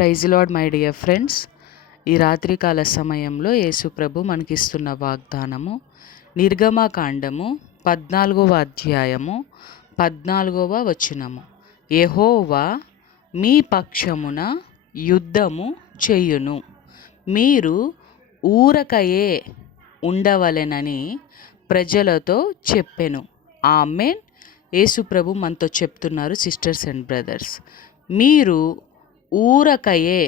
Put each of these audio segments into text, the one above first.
Praise lord my dear friends. ఈ రాత్రికాల సమయంలో యేసు ప్రభు మనకిస్తున్న వాగ్దానము నిర్గమకాండము 14వ అధ్యాయము 14వ వచనము. యెహోవా మీ పక్షమున యుద్ధము చేయును, మీరు ఊరకయే ఉండవలెనని ప్రజలతో చెప్పెను. ఆమేన్. యేసు ప్రభు మనతో చెప్తున్నారు, సిస్టర్స్ అండ్ బ్రదర్స్, మీరు ఊరకయే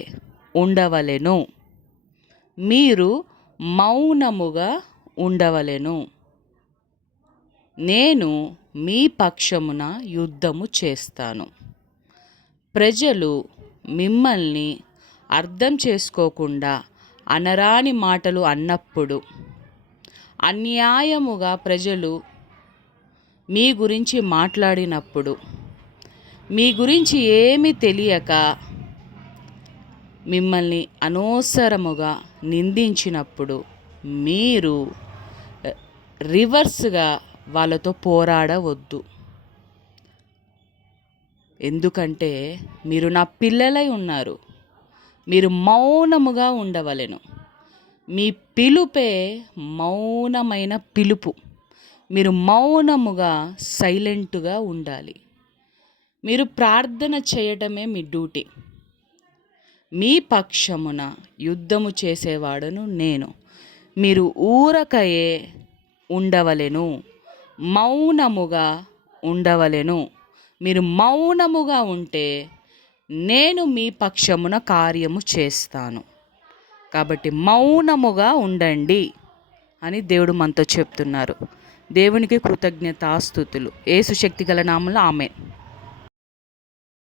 ఉండవలెను, మీరు మౌనముగా ఉండవలెను, నేను మీ పక్షమున యుద్ధము చేస్తాను. ప్రజలు మిమ్మల్ని అర్థం చేసుకోకుండా అనరాని మాటలు అన్నప్పుడు, అన్యాయముగా ప్రజలు మీ గురించి మాట్లాడినప్పుడు, మీ గురించి ఏమీ తెలియక మిమ్మల్ని అనవసరముగా నిందించినప్పుడు, మీరు రివర్స్గా వాళ్ళతో పోరాడవద్దు. ఎందుకంటే మీరు నా పిల్లలై ఉన్నారు. మీరు మౌనముగా ఉండవలెను. మీ పిలుపే మౌనమైన పిలుపు. మీరు మౌనముగా సైలెంట్గా ఉండాలి. మీరు ప్రార్థన చేయటమే మీ డ్యూటీ. మీ పక్షమున యుద్ధము చేసేవాడను నేను. మీరు ఊరకయే ఉండవలెను, మౌనముగా ఉండవలెను. మీరు మౌనముగా ఉంటే నేను మీ పక్షమున కార్యము చేస్తాను. కాబట్టి మౌనముగా ఉండండి అని దేవుడు మనతో చెప్తున్నారు. దేవునికి కృతజ్ఞతాస్తుతులు. యేసు శక్తిగల నామములో ఆమేన్.